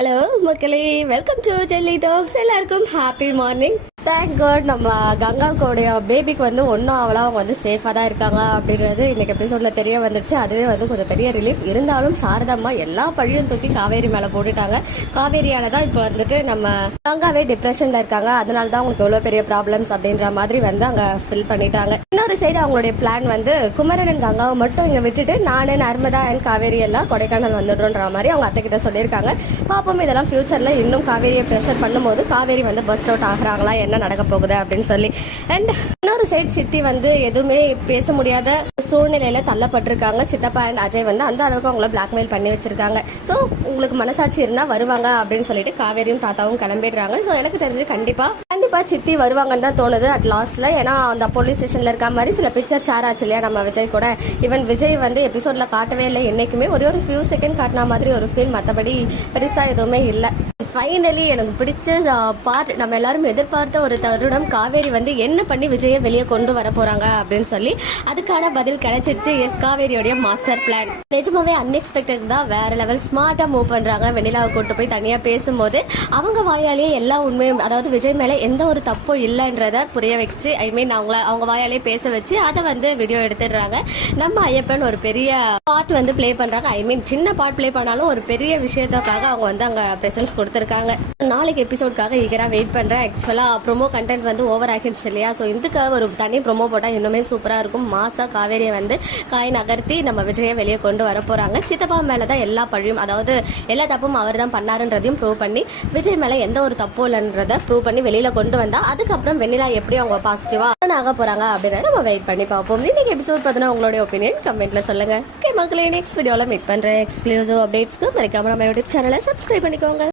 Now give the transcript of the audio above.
Hello மக்களே, welcome to jelly tax. எல்லாருக்கும் happy morning. Thank God நம்ம கங்காவுடைய பேபிக்கு வந்து ஒன்றும் ஆகலாம், அவங்க வந்து சேஃபாக தான் இருக்காங்க அப்படின்றது இன்னைக்கு எபிசோட்ல தெரிய வந்துடுச்சு. அதுவே வந்து கொஞ்சம் பெரிய ரிலீஃப். இருந்தாலும் சாரதம்மா எல்லா பழியும் தூக்கி காவேரி மேலே போட்டுட்டாங்க. காவேரியால தான் இப்போ வந்துட்டு நம்ம கங்காவே டிப்ரெஷன்ல இருக்காங்க. அதனால தான் அவங்களுக்கு எவ்வளோ பெரிய ப்ராப்ளம்ஸ் அப்படின்ற மாதிரி வந்து அங்கே ஃபில் பண்ணிட்டாங்க. இன்னொரு சைடு அவங்களுடைய பிளான் வந்து குமரன் அண்ட் கங்காவை மட்டும் இங்கே விட்டுட்டு நானு நர்மதா அண்ட் காவேரி எல்லாம் கொடைக்கானல் வந்துடுறோன்ற மாதிரி அவங்க அத்தை கிட்ட சொல்லியிருக்காங்க. பாப்போம் இதெல்லாம் ஃபியூச்சர்ல இன்னும் காவேரியை ப்ரெஷர் பண்ணும்போது காவேரி வந்து பஸ்ட் அவுட் ஆகுறாங்களா, என்ன நடக்க போகுது அப்படின்னு சொல்லி. அண்ட் இன்னொரு சைட் சித்தி வந்து எதுவுமே பேச முடியாத சூழ்நிலையில தள்ளப்பட்டிருக்காங்க. சித்தப்பா அண்ட் அஜய் வந்து அந்த அளவுக்கு அவங்கள பிளாக்மெயில் பண்ணி வச்சிருக்காங்க. ஸோ உங்களுக்கு மனசாட்சி இருந்தா வருவாங்க அப்படின்னு சொல்லிட்டு காவேரியும் தாத்தாவும் கிளம்பிடுறாங்க. ஸோ எனக்கு தெரிஞ்சு கண்டிப்பா சித்தி வருவாங்கன்னு தான் தோணுது அட் லாஸ்ட்ல. ஏன்னா அந்த போலீஸ் ஸ்டேஷன்ல இருக்க மாதிரி சில பிக்சர் ஷேர் ஆச்சு இல்லையா நம்ம விஜய் கூட. ஈவன் விஜய் வந்து எபிசோட்ல காட்டவே இல்லை, என்னைக்குமே ஒரே ஒரு ஃபியூ செகண்ட் காட்டின மாதிரி ஒரு ஃபீல், மற்றபடி பெருசா எதுவுமே இல்லை. ஃபைனலி எனக்கு பிடிச்ச பார்ட், நம்ம எல்லாரும் எதிர்பார்த்த ஒரு தருணம், காவேரி வந்து என்ன பண்ணி விஜயை வெளியே கொண்டு வர போறாங்க அப்படின்னு சொல்லி அதுக்கான பதில் கிடைச்சிருச்சு. எஸ், காவேரியோடைய மாஸ்டர் பிளான் நிஜமாவே அன்எக்ஸ்பெக்டட் தான். வேற லெவல் ஸ்மார்ட்டா மூவ் பண்றாங்க. வெண்ணிலாவை கூட்டு போய் தனியா பேசும்போது அவங்க வாயாலேயே எல்லா உண்மையும், அதாவது விஜய் மேல எந்த ஒரு தப்பும் இல்லைன்றத புரிய வச்சு, ஐ மீன் அவங்க வாயாலேயே பேச வச்சு அதை வந்து வீடியோ எடுத்துடுறாங்க. நம்ம ஐயப்பன் ஒரு பெரிய பார்ட் வந்து பிளே பண்றாங்க. ஐ மீன் சின்ன பார்ட் பிளே பண்ணாலும் ஒரு பெரிய விஷயத்துக்காக அவங்க வந்து அங்க பிரசன்ஸ் கொடுத்துருக்காங்க. நாளைக்கு எபிசோட்காக ஈகரா வெயிட் பண்றேன். ஆக்சுவலா ப்ரோமோ கண்டென்ட் வந்து ஓவர் ஆகிடுச்சு இல்லையா. ஸோ இதுக்கு ஒரு தனி ப்ரோமோ போட்டா இன்னுமே சூப்பரா இருக்கும். மாசா காவேரியை வந்து காய் நகர்த்தி நம்ம விஜயை வெளியே கொண்டு வர போறாங்க. சித்தப்பா மேலதான் எல்லா பழியும், அதாவது எல்லா தப்பும் அவர் தான் பண்ணாருன்றதையும் ப்ரூவ் பண்ணி விஜய் மேல எந்த ஒரு தப்பும் இல்லைன்றத ப்ரூவ் பண்ணி வெளியில கொண்டு வந்தா அதுக்கப்புறம் வெண்ணிலா எப்படி அவங்க பாசிட்டிவா ஆக போறாங்க அப்படின்றத நம்ம வெயிட் பண்ணி பார்ப்போம். இன்னைக்கு எபிசோட் பார்த்தீங்கன்னா உங்களுடைய ஒப்பீனியன் கமெண்ட்ல சொல்லுங்க. மக்களே, நெக்ஸ்ட் வீடியோல மீட் பண்றேன். எக்ஸ்க்ளூசிவ் அப்டேட்ஸ்க்கு மறக்காம நம்ம யூடியூப் சேனலை சப்ஸ்கிரைப் பண்ணிக்கோங்க.